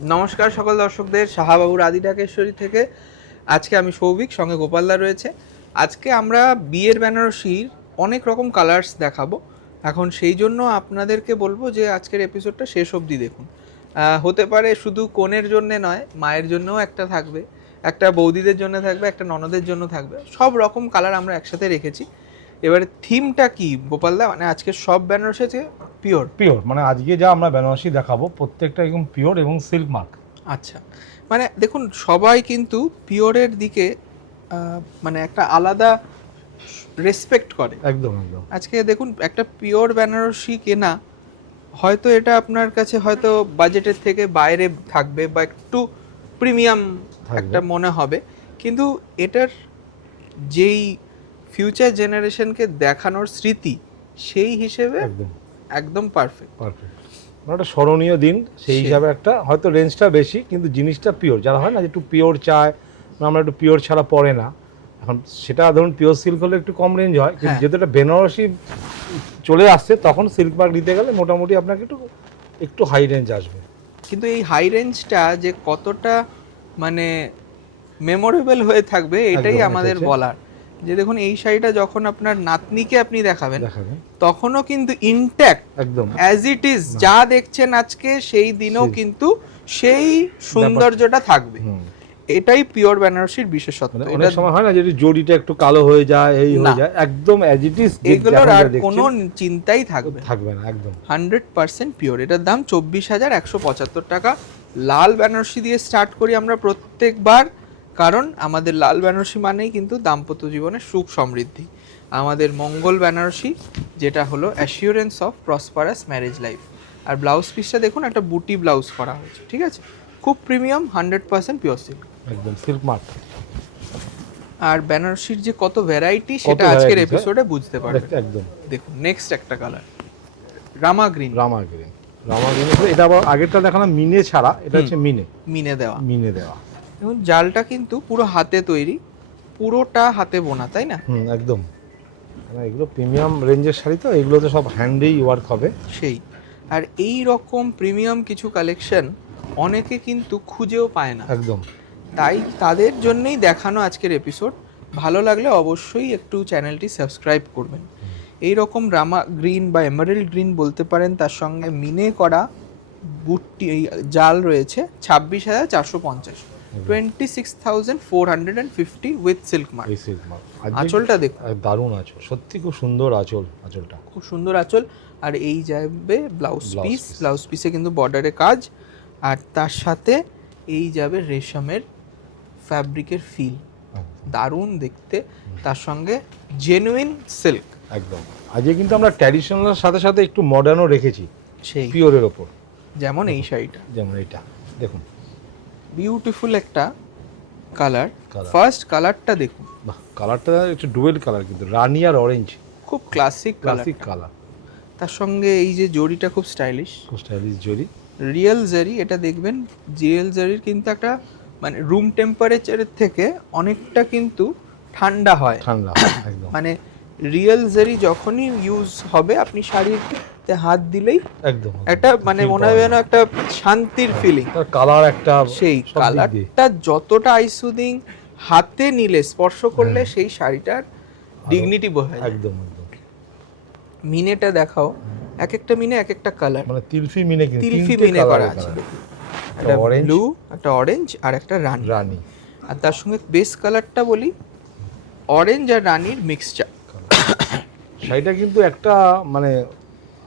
নমস্কার সকল দর্শকদের, সাহাবাবুর আদি ঢাকেশ্বরী থেকে। আজকে আমি সৌভিক, সঙ্গে গোপালদা রয়েছে। আজকে আমরা বিয়ের বেনারসির অনেক রকম কালার্স দেখাবো। এখন সেই জন্য আপনাদেরকে বলবো যে আজকের এপিসোডটা শেষ অবধি দেখুন। হতে পারে শুধু কনের জন্য নয়, মায়ের জন্যও একটা থাকবে, একটা বৌদিদের জন্য থাকবে, একটা ননদের জন্য থাকবে। সব রকম কালার আমরা একসাথে রেখেছি। এবারে থিমটা কি গোপালদা? মানে আজকে সব বেনারসি আছে পিওর পিওর, মানে আজকে যা আমরা বেনারসি দেখাবো প্রত্যেকটা একদম পিওর এবং সিল্ক মার্ক। আচ্ছা, মানে দেখুন সবাই কিন্তু পিওরের দিকে মানে একটা আলাদা রেসপেক্ট করে। একদম একদম। আজকে দেখুন একটা পিওর বেনারসি কেনা, হয়তো এটা আপনার কাছে হয়তো বাজেটের থেকে বাইরে থাকবে বা একটু প্রিমিয়াম একটা মনে হবে, কিন্তু এটার যেই ফিউচার জেনারেশনকে দেখানোর স্মৃতি, সেই হিসেবে একদম একদম পারফেক্ট। একটা স্মরণীয় দিন সেই হিসাবে একটা হয়তো রেঞ্জটা বেশি, কিন্তু জিনিসটা পিওর। যারা হয় না যে একটু পিওর চায়, আমরা একটু পিওর ছাড়া পড়ে না। এখন সেটা ধরুন পিওর সিল্ক হলে একটু কম রেঞ্জ হয়, কিন্তু যেহেতু এটা বেনারসি চলে আসছে তখন সিল্ক মার্ক নিতে গেলে মোটামুটি আপনাকে একটু হাই রেঞ্জ আসবে। কিন্তু এই হাই রেঞ্জটা যে কতটা মানে মেমোরেবল হয়ে থাকবে, এটাই আমাদের বলার। যে দেখুন এই শাড়িটা যখন আপনার নাতনিকে আপনি দেখাবেন, তখনও কিন্তু ইনট্যাক্ট একদম অ্যাজ ইট ইজ যা দেখছেন আজকে, সেই দিনও কিন্তু সেই সৌন্দর্যটা থাকবে। এটাই পিওর বেনারসির বিশেষত্ব। অনেক সময় হয় না যে জড়িটা একটু কালো হয়ে যায়, এই হয়ে যায়, একদম অ্যাজ ইট ইজ, এগুলোর আর কোনো চিন্তাই থাকবে না। একদম 100% পিওর। এটার দাম 24,175 টাকা। লাল বেনারসি দিয়ে স্টার্ট করি আমরা প্রত্যেকবার, কারণ আমাদের লাল বেনারসি মানেই কিন্তু দাম্পত্য জীবনের সুখ সমৃদ্ধি। আমাদের মঙ্গল বেনারসি, যেটা হলো assurance of prosperous marriage life. আর ব্লাউজ পিসটা দেখুন, একটা বুটি ব্লাউজ করা হয়েছে, ঠিক আছে? খুব প্রিমিয়াম, 100% পিওর সিল্ক, একদম সিল্ক মার্ক। আর বেনারসির যে কত ভ্যারাইটি, সেটা আজকের এপিসোডে বুঝতে পারবেন। একদম দেখুন নেক্সট একটা কালার, রামা গ্রিন। এটা আবার আগেরটা দেখালাম মিনে ছাড়া, এটা হচ্ছে মিনে দেওয়া। দেখুন জালটা কিন্তু পুরো হাতে তৈরি, পুরোটা হাতে বোনা, তাই না? একদম। মানে এগুলো প্রিমিয়াম রেঞ্জের শাড়ি, তো এগুলোতে সব হ্যান্ডেই ওয়ার্ক হবে। সেই, আর এই রকম প্রিমিয়াম কিছু কালেকশন অনেকে কিন্তু খুঁজেও পায় না। একদম, তাই তাদের জন্যই দেখানো আজকের এপিসোড। ভালো লাগলে অবশ্যই একটু চ্যানেলটি সাবস্ক্রাইব করবেন। এই রকম রামা গ্রিন বা এমারেল্ড গ্রিন বলতে পারেন, তার সঙ্গে মিনে করা বুটটি জাল রয়েছে 26,450, 26,450 উইথ সিল্ক মার্ক। আঁচলটা দেখুন, দারুণ আঁচল, সত্যি খুব সুন্দর আঁচলটা খুব সুন্দর আঁচল। আর এই যাবে ব্লাউজ পিসে কিন্তু বর্ডারে কাজ, আর তার সাথে এই যাবে রেশমের ফ্যাব্রিকের ফিল, দারুণ দেখতে। তার সঙ্গে জেনুইন সিল্ক। একদম। আজকে কিন্তু আমরা ট্র্যাডিশনালের সাথে সাথে একটু মডার্নও রেখেছি, সেই পিওরের ওপর। যেমন এই শাড়িটা, যেমন এটা দেখুন, বিউটিফুল একটা কালার। ফার্স্ট কালারটা দেখুন, কালারটা একটু ডুয়েল কালার, কিন্তু রানি আর অরেঞ্জ, খুব ক্লাসিক কালার। তার সঙ্গে এই যে জরিটা খুব স্টাইলিশ জরি, রিয়েল জারি। এটা দেখবেন, রিয়েল জারির কিন্তু একটা মানে রুম টেম্পারেচারের থেকে অনেকটা কিন্তু ঠান্ডা হয় একদম। মানে রিয়েল জারি যখনই ইউজ হবে, আপনি শাড়িতে হাত দিলেই একদম একটা মানে মনে হবে যেন একটা শান্তির ফিলিং। কালার একটা, সেই কালারটা যতটা আইসুদিং, হাতে নিলে স্পর্শ করলে সেই শাড়িটার ডিগনিটি বোঝা যায়। একদম। মিনেটা দেখাও, এক একটা মিনে এক একটা কালার, মানে তিলফি মিনে করা আছে। একটা ব্লু, একটা অরেঞ্জ, আর একটা রানী। আর তার সঙ্গে বেস কালারটা বলি অরেঞ্জ আর রানীর মিক্সচার। শাড়িটা কিন্তু একটা মানে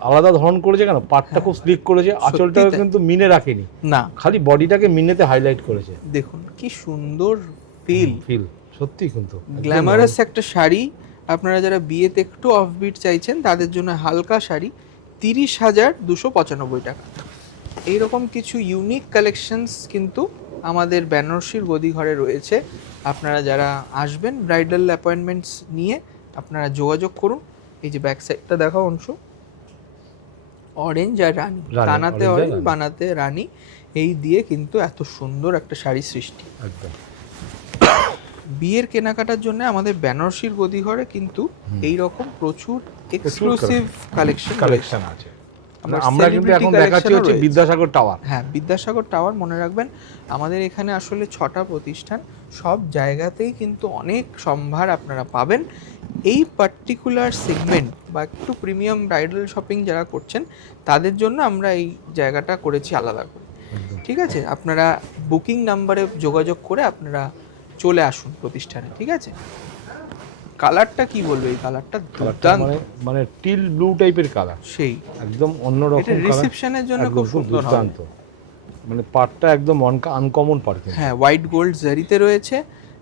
আলাদা ধরন করেছে, কেন পাটটা খুব স্লিক করেছে, আঁচলটা কিন্তু মিনে রাখেনি না, খালি বডিটাকে মিনেতে হাইলাইট করেছে। দেখুন কি সুন্দর ফিল, সত্যি কিন্তু গ্ল্যামারাস একটা শাড়ি। আপনারা যারা বিয়েতে একটু অফবিট চাইছেন, তাদের জন্য হালকা শাড়ি 30,295 টাকা। এইরকম কিছু ইউনিক কালেকশনস কিন্তু আমাদের বেনারসির গদিঘরে রয়েছে। আপনারা যারা আসবেন ব্রাইডাল অ্যাপয়েন্টমেন্টস নিয়ে, আপনারা যোগাযোগ করুন। এই যে ব্যাক সাইডটা দেখাও অংশু, অরেঞ্জ আর রানী, কানাতে অরেঞ্জ বানাতে রানী, এই দিয়ে কিন্তু এত সুন্দর একটা শাড়ি সৃষ্টি। একদম। বিয়ের কেনাকাটার জন্য আমাদের বেনারসির গদিঘরে কিন্তু এই রকম প্রচুর এক্সক্লুসিভ কালেকশন আছে। আমরা কিন্তু এখন দেখাচ্ছি হচ্ছে বিদ্যাসাগর টাওয়ার। হ্যাঁ, বিদ্যাসাগর টাওয়ার মনে রাখবেন, আমাদের এখানে আসলে 6টা প্রতিষ্ঠান, সব জায়গাতেই কিন্তু অনেক সম্ভার আপনারা পাবেন। এই পার্টিকুলার সেগমেন্ট বা একটু প্রিমিয়াম ব্রাইডাল শপিং যারা করছেন তাদের জন্য আমরা এই জায়গাটা করেছি আলাদা করে। ঠিক আছে, আপনারা বুকিং নাম্বারে যোগাযোগ করে আপনারা চলে আসুন প্রতিষ্ঠানে। ঠিক আছে, কালারটা কি বলবো, এই কালারটা দুর্দান্ত, মানে টিল ব্লু টাইপের কালার, সেই একদম অন্যরকম এটা রিসেপশনের জন্য খুব সুন্দর দুর্দান্ত, মানে পার্টটা একদম আনকমন পার্ট। হ্যাঁ, হোয়াইট গোল্ড জারিতে রয়েছে,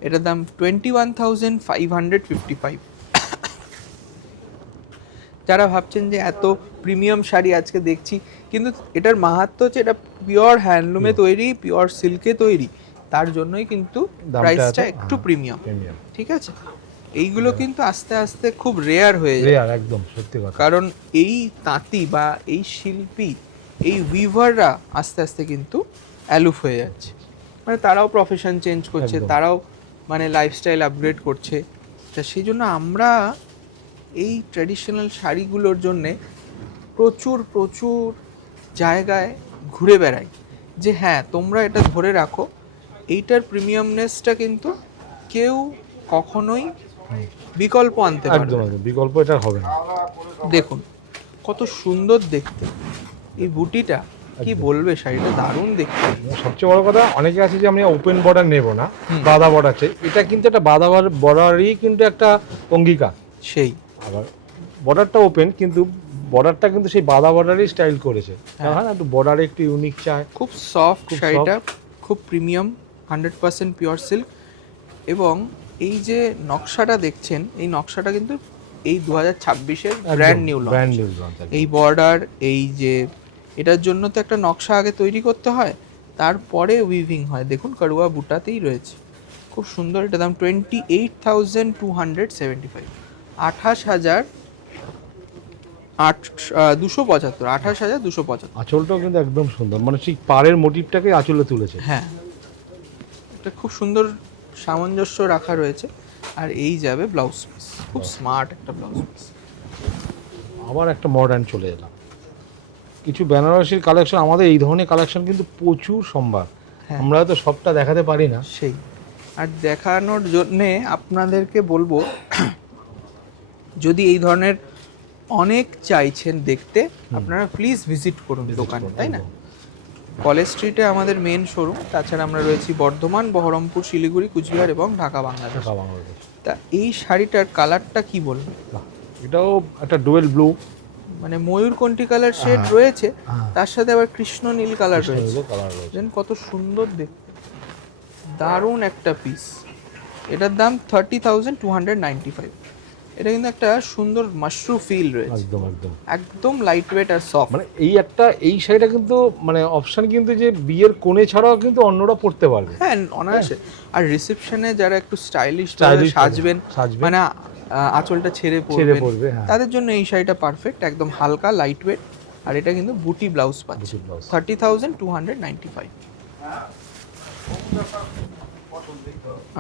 এটার দাম 21,555। যারা ভাবছেন যে এত প্রিমিয়াম শাড়ি আজকে দেখছি, কিন্তু এটার মাহাত্ম্য হচ্ছে এটা পিওর হ্যান্ডলুমে তৈরি, পিওর সিল্কে তৈরি, তার জন্যই কিন্তু প্রাইসটা একটু প্রিমিয়াম। ঠিক আছে, এইগুলো কিন্তু আস্তে আস্তে খুব রেয়ার হয়ে যায়, রেয়ার একদম সত্যি কথা, কারণ এই তাঁতি বা এই শিল্পী, এই উইভাররা আস্তে আস্তে কিন্তু অ্যালুফ হয়ে যাচ্ছে, মানে তারাও প্রফেশন চেঞ্জ করছে, তারাও মানে লাইফস্টাইল আপগ্রেড করছে। তা সেই জন্য আমরা এই ট্র্যাডিশনাল শাড়িগুলোর জন্যে প্রচুর প্রচুর জায়গায় ঘুরে বেড়াই, যে হ্যাঁ তোমরা এটা ধরে রাখো, এইটার প্রিমিয়ামনেসটা কিন্তু কেউ কখনোই বিকল্প আনতে পারবে না। একদম বিকল্প এটা হবে না। দেখুন কত সুন্দর দেখতে এই বুটিটা, কি বলবে, শাড়িটা দারুণ দেখতে। সবচেয়ে বড় কথা, অনেকে আছে যে আমি ওপেন বর্ডার নেব না, বাঁধা বর্ডার চাই, এটা কিন্তু একটা বাঁধা বর্ডারই কিন্তু একটা অঙ্গীকার। সেই আবার বর্ডারটা ওপেন, কিন্তু বর্ডারটা কিন্তু সেই বাঁধা বর্ডারই স্টাইল করেছে, হ্যাঁ একটু বর্ডারে একটু ইউনিক চায়। খুব সফট শাড়িটা, খুব প্রিমিয়াম, 100% পিওর সিল্ক। এবং এই যে নকশাটা দেখছেন, এই নকশাটা কিন্তু এই 2026-এর ব্র্যান্ড নিউ লঞ্চ। এই বর্ডার, এই যে এটার জন্য তো একটা নকশা আগে তৈরি করতে হয়, তারপরে উইভিং হয়। দেখুন কারুয়া বুটাতেই রয়েছে, খুব সুন্দর। এটার দাম 28,275, 28,275। আঁচলটাও কিন্তু একদম সুন্দর, মানে ঠিক পাড়ের মোটিভটাকে আঁচলে তুলেছে। হ্যাঁ, এটা খুব সুন্দর সামঞ্জস্য রাখা রয়েছে। আর এই যাবে ব্লাউজ পিস, খুব স্মার্ট একটা ব্লাউজ পিস। আবার একটা মডার্ন চলে এলাম, কিছু বেনারসির কালেকশন, আমাদের এই ধরনের কালেকশন কিন্তু প্রচুর সম্ভার, আমরা হয়তো সবটা দেখাতে পারি না। সেই, আর দেখানোর জন্যে আপনাদেরকে বলবো, যদি এই ধরনের অনেক চাইছেন দেখতে, আপনারা প্লিজ ভিজিট করুন দোকানে, তাই না? কলেজ স্ট্রিটে আমাদের মেন শোরুম, তাছাড়া আমরা রয়েছি বর্ধমান, বহরমপুর, শিলিগুড়ি, কুচবিহার এবং ঢাকা বাংলাদেশ। তা এই শাড়িটার কালারটা কি বলবো, এটাও একটা ডুয়েল ব্লু, মানে ময়ূরকণ্ঠী কালার শেড রয়েছে, তার সাথে আবার কৃষ্ণ নীল কালার রয়েছে। কত সুন্দর দেখতে, দারুণ একটা পিস। এটার দাম 30,295। এটা কিন্তু একটা সুন্দর মাশরু ফিল রয়েছে, একদম একদম একদম লাইট ওয়েট আর সফট। মানে এই শাড়িটা কিন্তু মানে অপশন কিন্তু যে বিয়ের কোণে ছাড়াও কিন্তু অন্যরা পড়তে পারবে। হ্যাঁ, অনায়াসে। আর রিসেপশনে যারা একটু স্টাইলিশ সাজবেন, মানে আঁচলটা ছেড়ে পড়বে, তাদের জন্য এই শাড়িটা পারফেক্ট, একদম হালকা লাইট ওয়েট। আর এটা কিন্তু বুটি ব্লাউজ পাচ্ছে, 30,295।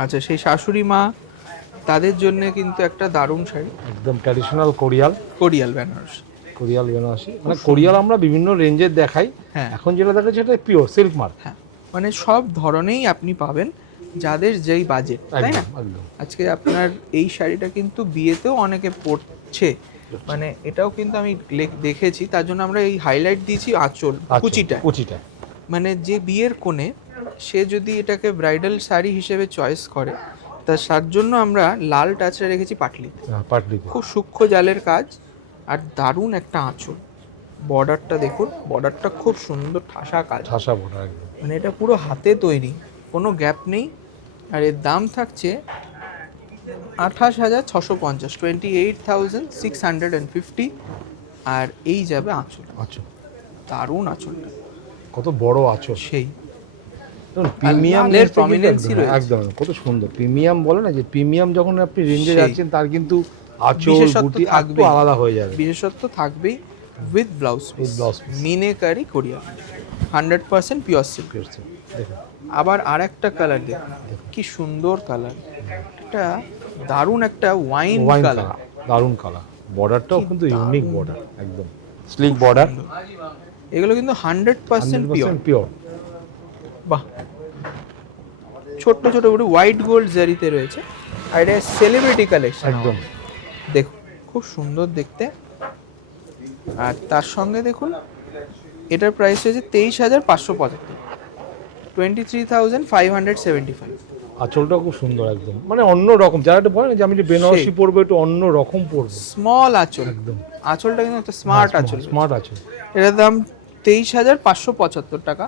আচ্ছা, সেই শাশুড়ি মা, তাদের জন্য কিন্তু একটা দারুণ শাড়ি, একদম ট্র্যাডিশনাল কোরিয়াল বেনারসি। মানে কোরিয়াল আমরা বিভিন্ন রেঞ্জের দেখাই, এখন যেটা দেখাচ্ছি এটা পিওর সিল্ক মার্ক। হ্যাঁ, মানে সব ধরনেরই আপনি পাবেন, যাদের যেই বাজেট, তাই না? আজকে আপনার এই শাড়িটা কিন্তু বিয়েতেও অনেকে পরছে, মানে এটাও কিন্তু আমি দেখেছি, তার জন্য আমরা এই হাইলাইট দিয়েছি আঁচল, কুচিটা। মানে যে বিয়ের কোণে, সে যদি এটাকে ব্রাইডাল শাড়ি হিসেবে চয়েস করে, তার জন্য আমরা লাল টাচটা রেখেছি পাটলি, খুব সূক্ষ্ম জালের কাজ, আর দারুণ একটা আঁচল। বর্ডারটা দেখুন, বর্ডারটা খুব সুন্দর ঠাসা কাজ, মানে এটা পুরো হাতে তৈরি, কোনো গ্যাপ নেই। আর এর দাম থাকছে 28,650, 28,650। আর এই যাবে আঁচল, দারুণ আঁচলটা, কত বড় আঁচল, সেই প্রিমিয়াম প্রমিনেন্সি রয়েছে, একদম কত সুন্দর প্রিমিয়াম বলে না, যে প্রিমিয়াম যখন আপনি রেঞ্জে যাচ্ছেন, তার কিন্তু আঁচল বুটি একটু আলাদা হয়ে যাবে, বিশেষত্ব থাকবেই। With blouse piece, meenakari Korea, 100% pure silk. আবার আর একটা কালার দেখুন, কি সুন্দর কালার, এটা দারুণ একটা ওয়াইন কালার, দারুণ কালার। বর্ডারটাও কিন্তু ইউনিক বর্ডার, একদম স্লিক বর্ডার, এগুলো কিন্তু 100% পিওর। 100% পিওর। বাহ, ছোট্ট ছোট করে হোয়াইট গোল্ড জারিতে রয়েছে, আর এটা সেলিব্রিটি কালেকশন একদম। দেখুন খুব সুন্দর দেখতে। আর তার সঙ্গে দেখুন এটার প্রাইস হয়েছে 23,575, 23,575। আঁচলটা খুব সুন্দর একদম, মানে অন্য রকম, যারা একটু বলে না যে আমি যে বেনারসি পরবো একটু অন্য রকম পরবো। স্মল আঁচল, একদম আঁচলটা কিন্তু একটা স্মার্ট আঁচল। স্মার্ট আঁচল। এটার দাম 23,575 টাকা,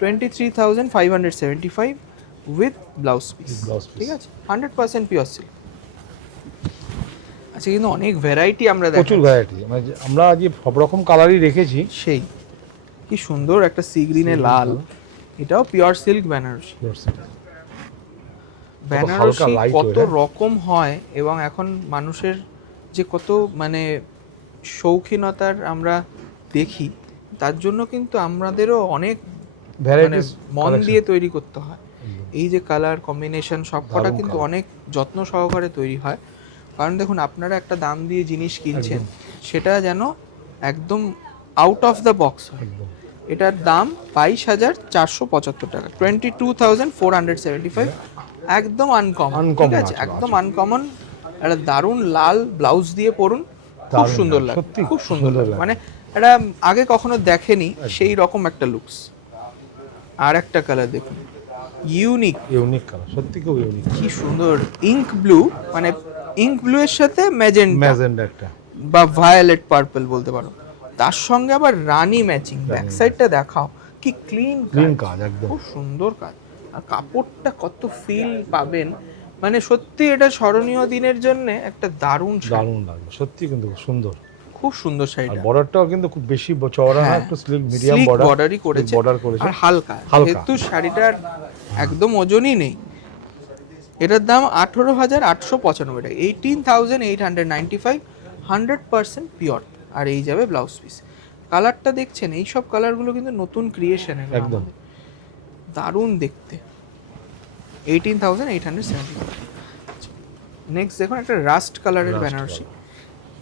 23,575 with blouse piece. Blouse piece. ঠিক আছে, 100% পিওর সিল্ক। আচ্ছা, কিন্তু অনেক ভ্যারাইটি আমরা প্রচুর দেখাচ্ছি। ভ্যারাইটি, মানে আমরা আজ সব রকম কালারই রেখেছি। সেই কি সুন্দর একটা সি গ্রিনে লাল, এটাও pure silk Banarasi. Banarasi light কত weight, রকম হয়, এবং এখন মানুষের যে কত মানে শৌখিনতার আমরা দেখি, তার জন্য কিন্তু আমাদেরও অনেক মানে ভ্যারাইটিস মন দিয়ে তৈরি করতে হয়। এই যে কালার কম্বিনেশন সবকটা কিন্তু অনেক যত্ন সহকারে তৈরি হয়। কারণ দেখুন, আপনারা একটা দাম দিয়ে জিনিস কিনছেন, সেটা যেন একদম আউট অফ দ্য বক্স হয়। এটার দাম 22,475 টাকা, 22,475, একদম আনকমন। ঠিক আছে, একদম আনকমন। একটা দারুণ লাল ব্লাউজ দিয়ে পরুন, খুব সুন্দর লাগে, সত্যি খুব সুন্দর লাগে। মানে এটা আগে কখনো দেখেনি সেই রকম একটা লুকস। আর একটা কালার দেখুন, ইউনিক কালার, সত্যি খুব ইউনিক। কি সুন্দর ইঙ্ক ব্লু, মানে ইঙ্ক ব্লু এর সাথে ম্যাজেন্ডা একটা বা ভায়োলেট পার্পল বলতে পারো, তার সঙ্গে আবার রানী ম্যাচিং। ব্যাক সাইডটা দেখাও, কি ক্লিন কাজ, একদম খুব সুন্দর কাজ। আর কাপড়টা কত ফিল পাবেন, মানে সত্যি এটা স্মরণীয় দিনের জন্য একটা দারুণ শাড়ি। দারুণ লাগবে সত্যি, কিন্তু সুন্দর, খুব সুন্দর আর শাড়িটা। বর্ডারটাও কিন্তু খুব বেশি চওড়া না, একটু স্লিক মিডিয়াম বর্ডারই করেছে, আর হালকা, যেহেতু শাড়িটার একদম ওজনই নেই। এটার দাম 18,895 টাকা, 18,895, 100% পিওর। আর এই যাবে ব্লাউজ পিস। কালারটা দেখছেন, এই সব কালারগুলো কিন্তু নতুন ক্রিয়েশনের, একদম দারুণ দেখতে। 18,875। নেক্সট দেখুন, একটা রাস্ট কালারের বেনারসি।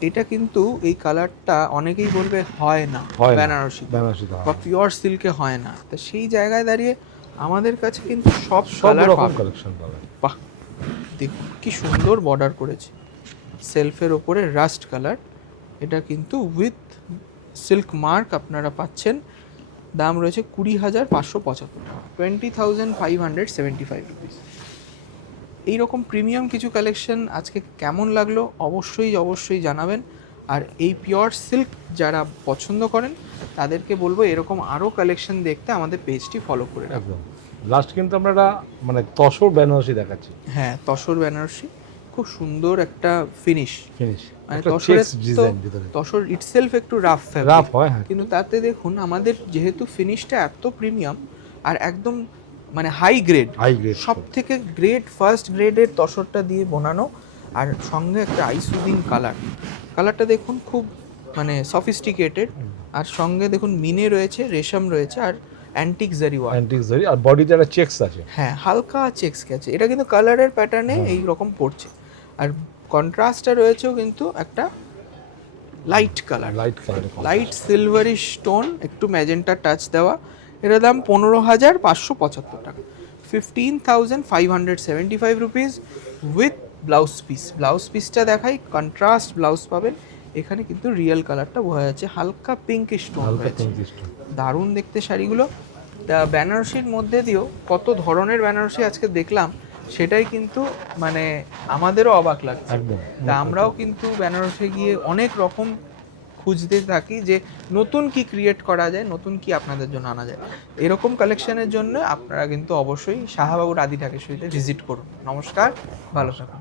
এটা কিন্তু এই কালারটা অনেকেই বলবে হয় না বেনারসি বা পিওর সিল্কে হয় না, তো সেই জায়গায় দাঁড়িয়ে আমাদের কাছে কিন্তু সব রকম কালেকশন পাবেন। বাহ, দেখুন কি সুন্দর বর্ডার করেছে সেলফের ওপরে, রাস্ট কালার। এটা কিন্তু উইথ সিল্ক মার্ক আপনারা পাচ্ছেন। দাম রয়েছে 20,575 টাকা, 20,575 রুপিস। এইরকম প্রিমিয়াম কিছু কালেকশন আজকে কেমন লাগলো অবশ্যই জানাবেন। আর এই পিওর সিল্ক যারা পছন্দ করেন, তাদেরকে বলবো এরকম আরও কালেকশন দেখতে আমাদের পেজটি ফলো করে রাখবেন। লাস্ট কিন্তু আমরা একটা মানে তসর বেনারসি দেখাচ্ছি। হ্যাঁ, তসর বেনারসি, খুব সুন্দর একটা ফিনিশ। মানে তসর ইটসেলফ একটু রাফ হয়, কিন্তু তাতে দেখুন আমাদের যেহেতু ফিনিশটা এত প্রিমিয়াম আর একদম মানে হাই গ্রেড, সব থেকে ফার্স্ট গ্রেডের তসরটা দিয়ে বানানো, আর সঙ্গে একটা আইসুদিং কালারটা দেখুন, খুব মানে সফিস্টিকেটেড। আর সঙ্গে দেখুন মিনে রয়েছে, রেশম রয়েছে, আর অ্যান্টিক জারি আর বডিতে একটা চেকস আছে। হ্যাঁ, হালকা চেকস গেছে। এটা কিন্তু কালারের প্যাটার্নে এই রকম পড়ছে, আর কন্ট্রাস্টটা রয়েছেও কিন্তু একটা light colour, light silvery stone, একটু ম্যাজেন্টা টাচ দেওয়া। এটার দাম 15,575 টাকা, 15,575 rupees with blouse piece. Blouse পিসটা দেখাই, কন্ট্রাস্ট ব্লাউজ পাবেন। এখানে কিন্তু রিয়েল কালারটা বোঝা যাচ্ছে, হালকা পিঙ্ক স্টোন রয়েছে। দারুণ দেখতে শাড়িগুলো। বেনারসির মধ্যে দিয়েও কত ধরনের বেনারসি আজকে দেখলাম, সেটাই কিন্তু মানে আমাদেরও অবাক লাগছে। তা আমরাও কিন্তু বেনারসে গিয়ে অনেক রকম খুঁজতে থাকি যে নতুন কি ক্রিয়েট করা যায়, নতুন কি আপনাদের জন্য আনা যায়। এরকম কালেকশনের জন্য আপনারা কিন্তু অবশ্যই শাহবাবুর আদি ঢাকেশ্বরীতে ভিজিট করুন। নমস্কার, ভালো থাকুন।